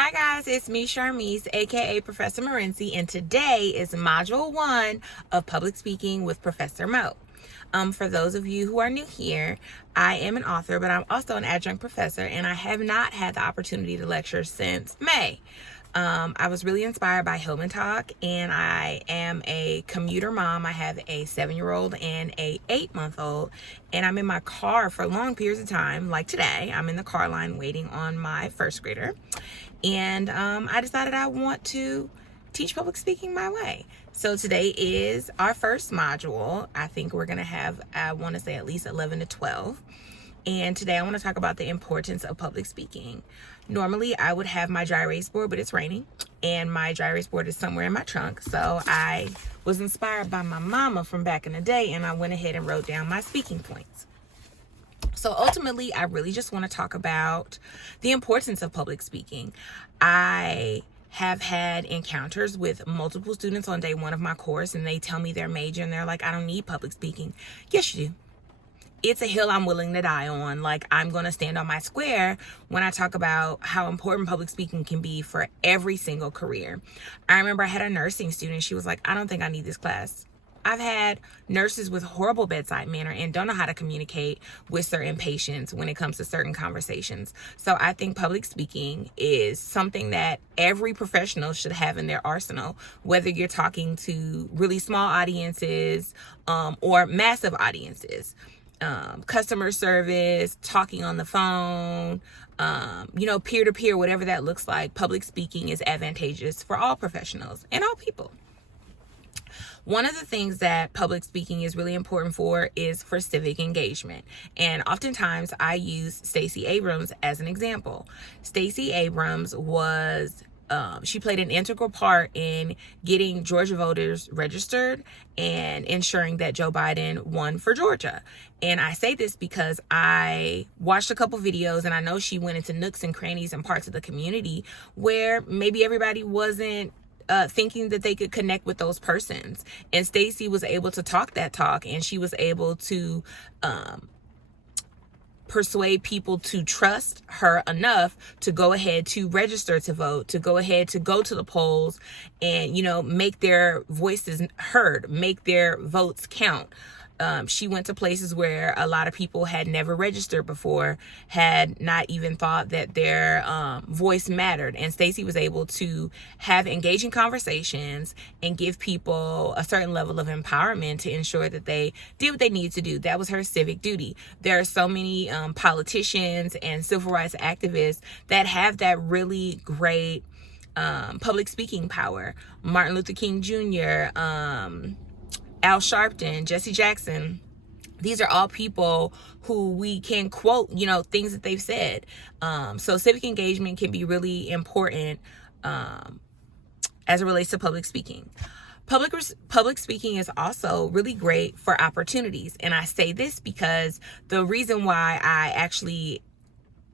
Hi guys, it's me Charmise, aka Professor Morency, and today is Module 1 of Public Speaking with Professor Mo. For those of you who are new here, I am an author, but I'm also an adjunct professor, and I have not had the opportunity to lecture since May. I was really inspired by Hillman Talk, and I am a commuter mom. I have a 7-year-old and a 8-month-old, and I'm in my car for long periods of time. Like today, I'm in the car line waiting on my first grader, and I decided I want to teach public speaking my way. So today is our first module. I think we're going to have, I want to say at least 11 to 12. And today I want to talk about the importance of public speaking. Normally I would have my dry erase board, but it's raining and my dry erase board is somewhere in my trunk. So I was inspired by my mama from back in the day, and I went ahead and wrote down my speaking points. So ultimately, I really just want to talk about the importance of public speaking. I have had encounters with multiple students on day one of my course, and they tell me their major and they're like, I don't need public speaking. Yes, you do. It's a hill I'm willing to die on. Like, I'm going to stand on my square when I talk about how important public speaking can be for every single career. I remember I had a nursing student. She was like, I don't think I need this class. I've had nurses with horrible bedside manner and don't know how to communicate with certain patients when it comes to certain conversations. So I think public speaking is something that every professional should have in their arsenal, whether you're talking to really small audiences or massive audiences. Customer service, talking on the phone, peer-to-peer, whatever that looks like. Public speaking is advantageous for all professionals and all people. One of the things that public speaking is really important for is for civic engagement. And oftentimes I use Stacey Abrams as an example. Stacey Abrams was she played an integral part in getting Georgia voters registered and ensuring that Joe Biden won for Georgia. And I say this because I watched a couple videos, and I know she went into nooks and crannies and parts of the community where maybe everybody wasn't thinking that they could connect with those persons. And Stacey was able to talk that talk, and she was able to persuade people to trust her enough to go ahead to register to vote, to go ahead to go to the polls and, make their voices heard, make their votes count. She went to places where a lot of people had never registered before, had not even thought that their voice mattered. And Stacey was able to have engaging conversations and give people a certain level of empowerment to ensure that they did what they needed to do. That was her civic duty. There are so many politicians and civil rights activists that have that really great public speaking power. Martin Luther King Jr., Al Sharpton, Jesse Jackson. These are all people who we can quote, things that they've said. So civic engagement can be really important as it relates to public speaking. Public speaking is also really great for opportunities. And I say this because the reason why I actually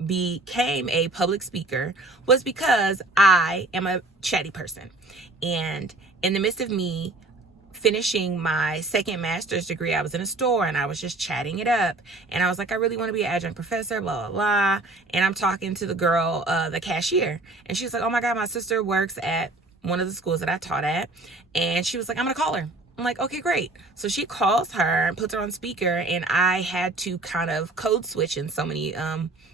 became a public speaker was because I am a chatty person. And in the midst of me finishing my second master's degree, I was in a store and I was just chatting it up. And I was like, I really want to be an adjunct professor, blah, blah, blah. And I'm talking to the girl, the cashier. And she was like, oh my God, my sister works at one of the schools that I taught at. And she was like, I'm going to call her. I'm like, okay, great. So she calls her and puts her on speaker. And I had to kind of code switch in so many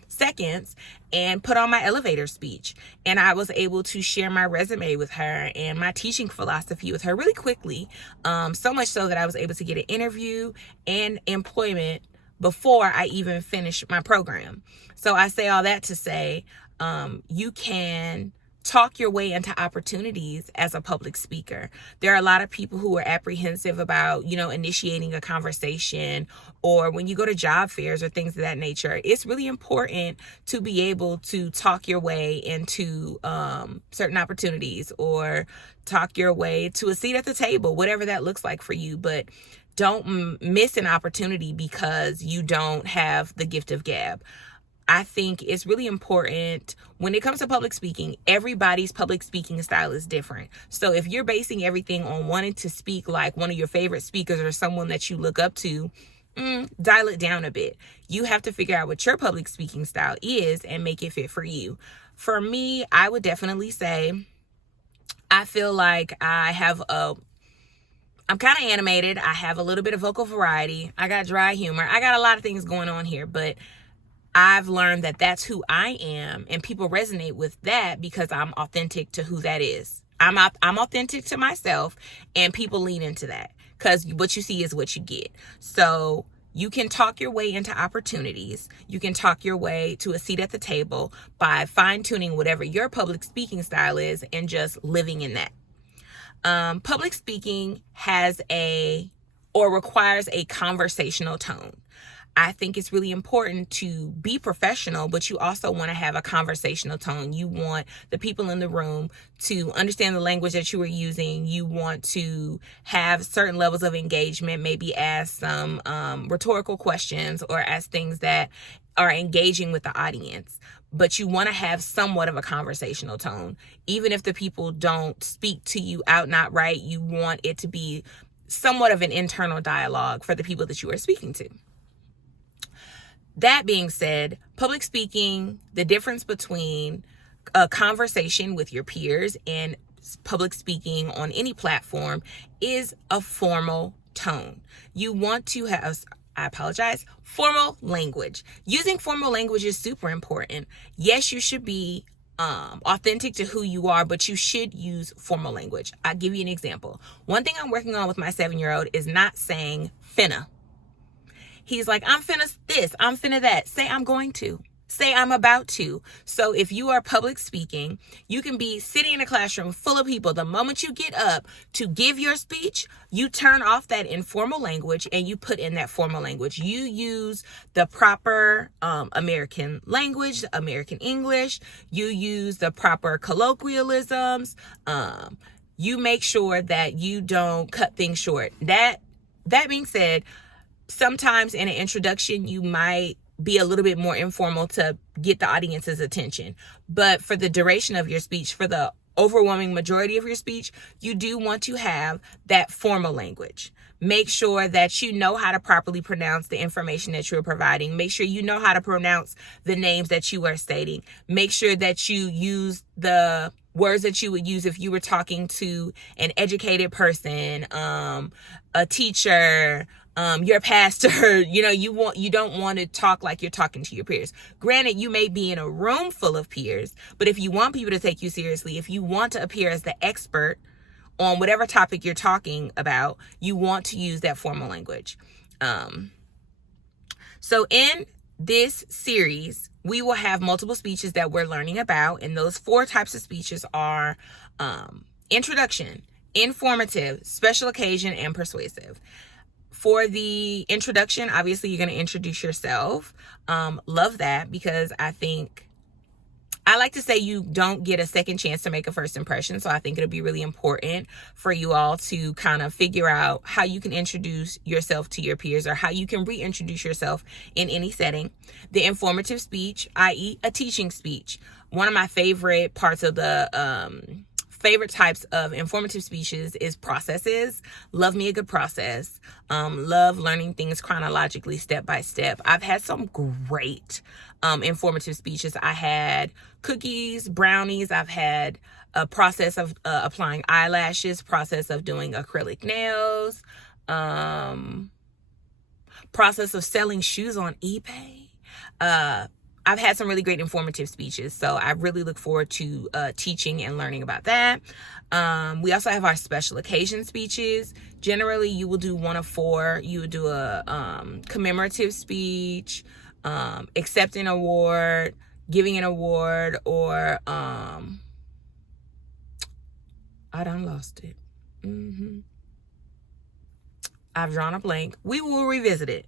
seconds and put on my elevator speech. And I was able to share my resume with her and my teaching philosophy with her really quickly. So much so that I was able to get an interview and employment before I even finished my program. So I say all that to say, you can talk your way into opportunities as a public speaker. There are a lot of people who are apprehensive about, initiating a conversation, or when you go to job fairs or things of that nature. It's really important to be able to talk your way into certain opportunities or talk your way to a seat at the table, whatever that looks like for you. But don't miss an opportunity because you don't have the gift of gab. I think it's really important when it comes to public speaking. Everybody's public speaking style is different. So if you're basing everything on wanting to speak like one of your favorite speakers or someone that you look up to, dial it down a bit. You have to figure out what your public speaking style is and make it fit for you. For me, I would definitely say I feel like I'm kind of animated. I have a little bit of vocal variety. I got dry humor. I got a lot of things going on here, but I've learned that that's who I am, and people resonate with that because I'm authentic to who that is. I'm authentic to myself, and people lean into that because what you see is what you get. So you can talk your way into opportunities. You can talk your way to a seat at the table by fine-tuning whatever your public speaking style is and just living in that. Public speaking requires a conversational tone. I think it's really important to be professional, but you also want to have a conversational tone. You want the people in the room to understand the language that you are using. You want to have certain levels of engagement, maybe ask some rhetorical questions or ask things that are engaging with the audience. But you want to have somewhat of a conversational tone. Even if the people don't speak to you out and outright, you want it to be somewhat of an internal dialogue for the people that you are speaking to. That being said, public speaking, the difference between a conversation with your peers and public speaking on any platform is a formal tone. You want to have, formal language. Using formal language is super important. Yes, you should be authentic to who you are, but you should use formal language. I'll give you an example. One thing I'm working on with my 7-year-old is not saying finna. He's like, I'm finna this, I'm finna that. Say I'm going to. Say I'm about to. So if you are public speaking, you can be sitting in a classroom full of people. The moment you get up to give your speech, you turn off that informal language and you put in that formal language. You use the proper American language, American English. You use the proper colloquialisms. You make sure that you don't cut things short. That being said, sometimes in an introduction, you might be a little bit more informal to get the audience's attention. But for the duration of your speech, for the overwhelming majority of your speech, you do want to have that formal language. Make sure that you know how to properly pronounce the information that you're providing. Make sure you know how to pronounce the names that you are stating. Make sure that you use the words that you would use if you were talking to an educated person, a teacher, your pastor. You don't want to talk like you're talking to your peers. Granted, you may be in a room full of peers, but if you want people to take you seriously, if you want to appear as the expert on whatever topic you're talking about, you want to use that formal language. So in this series, we will have multiple speeches that we're learning about, and those 4 types of speeches are introduction, informative, special occasion, and persuasive. For the introduction, obviously, you're going to introduce yourself. Love that, because I like to say you don't get a second chance to make a first impression. So I think it'll be really important for you all to kind of figure out how you can introduce yourself to your peers, or how you can reintroduce yourself in any setting. The informative speech, i.e. a teaching speech. One of my favorite parts of the favorite types of informative speeches is processes. Love me a good process. Love learning things chronologically, step by step. I've had some great informative speeches. I had cookies, brownies. I've had a process of applying eyelashes, process of doing acrylic nails, process of selling shoes on eBay. I've had some really great informative speeches, so I really look forward to teaching and learning about that. We also have our special occasion speeches. Generally, you will do one of 4. You would do a commemorative speech, accepting an award, giving an award, or I done lost it. I've drawn a blank. We will revisit it.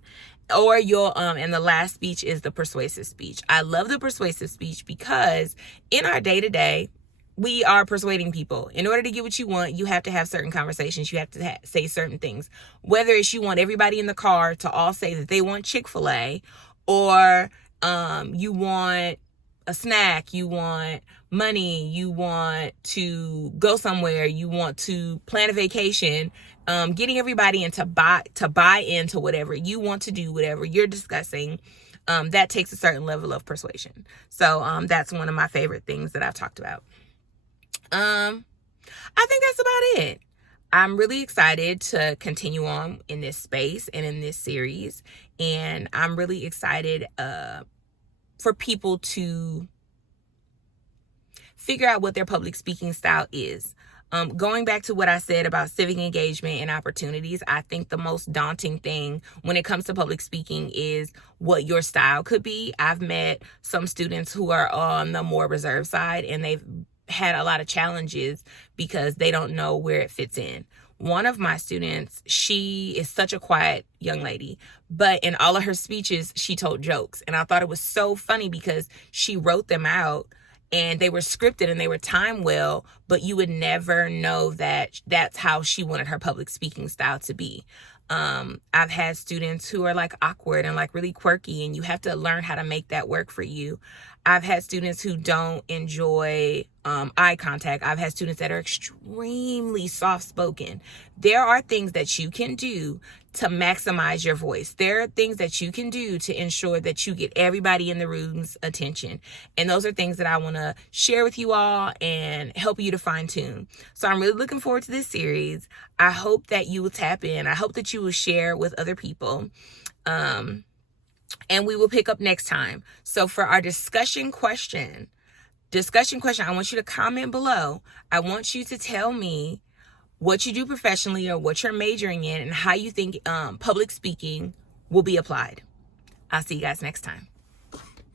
Or and the last speech is the persuasive speech. I love the persuasive speech because in our day-to-day, we are persuading people. In order to get what you want, you have to have certain conversations. You have to say certain things. Whether it's you want everybody in the car to all say that they want Chick-fil-A, or you want a snack, you want money, you want to go somewhere, you want to plan a vacation, getting everybody to buy into whatever you want to do, whatever you're discussing. that takes a certain level of persuasion. So that's one of my favorite things that I've talked about. I think that's about it. I'm really excited to continue on in this space and in this series. And I'm really excited for people to figure out what their public speaking style is. Going back to what I said about civic engagement and opportunities, I think the most daunting thing when it comes to public speaking is what your style could be. I've met some students who are on the more reserved side, and they've had a lot of challenges because they don't know where it fits in. One of my students, she is such a quiet young lady, but in all of her speeches, she told jokes. And I thought it was so funny because she wrote them out and they were scripted and they were timed well, but you would never know that that's how she wanted her public speaking style to be. I've had students who are like awkward and like really quirky, and you have to learn how to make that work for you. I've had students who don't enjoy eye contact. I've had students that are extremely soft-spoken. There are things that you can do to maximize your voice. There are things that you can do to ensure that you get everybody in the room's attention. And those are things that I want to share with you all and help you to fine-tune. So I'm really looking forward to this series. I hope that you will tap in. I hope that you will share with other people. And we will pick up next time. So for our discussion question, I want you to comment below. I want you to tell me what you do professionally or what you're majoring in and how you think public speaking will be applied. I'll see you guys next time.